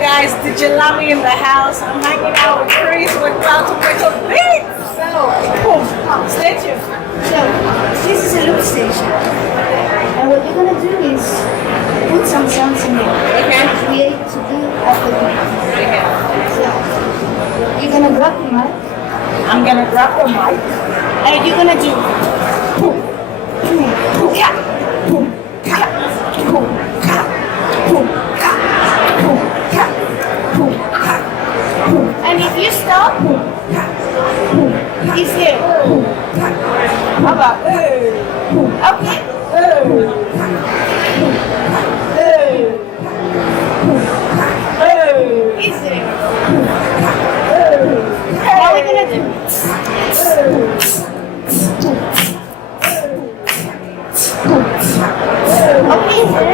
guys, DJ Lammy in the house. I'm hanging out with Chris. We're about to make a beat. So, boom, stay tuned. So, this is a loop station. And what you're gonna do is put some sounds in there. Okay. To create to do after the Okay. So, you're gonna grab the mic. I'm gonna grab the mic. And you're gonna do boom, boom, boom, ka, boom, ka, boom, ka, boom, ka, boom, ka, boom, ka, boom. And if you stop, it's here. How about hey? Okay? It's there. Now we're gonna do okay, sir.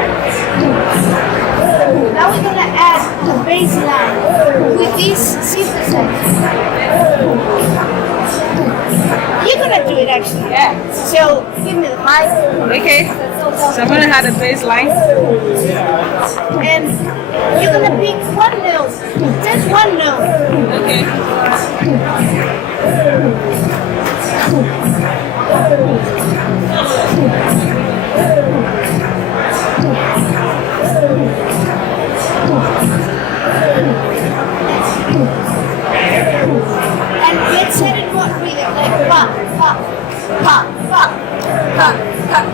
Now we're gonna add the bass line with this synthesizer. You're gonna do it actually. Yeah. So give me the mic. Okay. So I'm gonna have the bass line. And you're gonna pick one note. Just one note. Okay. And let's set it one rhythm like pop, pop, pop, pop, pop, pop,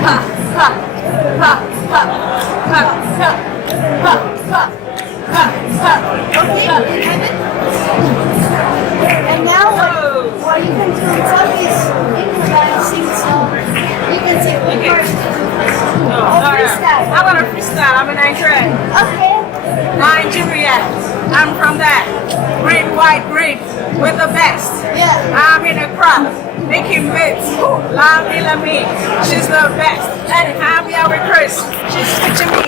pop, pop, pop, pop, pop, pop, pop, pop, pop, pop. Okay, have it. And now what you can do on top is you can sing song. You can sing the first. Or freestyle. I'm gonna freestyle. I'm in Nigeria. Okay. Nigeria. I'm from that green, white, green with the best. Yeah. I'm in a crowd making beats. Lammy, she's the best. And I'm here with Chris. She's teaching me.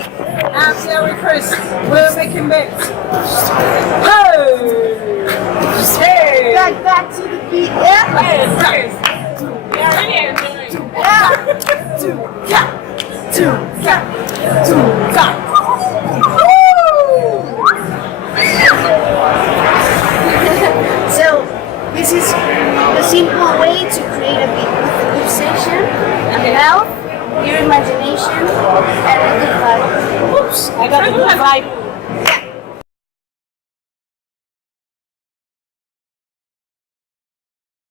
I'm here with Chris. We're making beats. Hey! Back to the beat. Yeah. Hey, Chris. Yeah, really enjoying. So this is the simple way to create a beat with the loop section, mouth, your imagination, and a good vibe. Oops, I got a good vibe.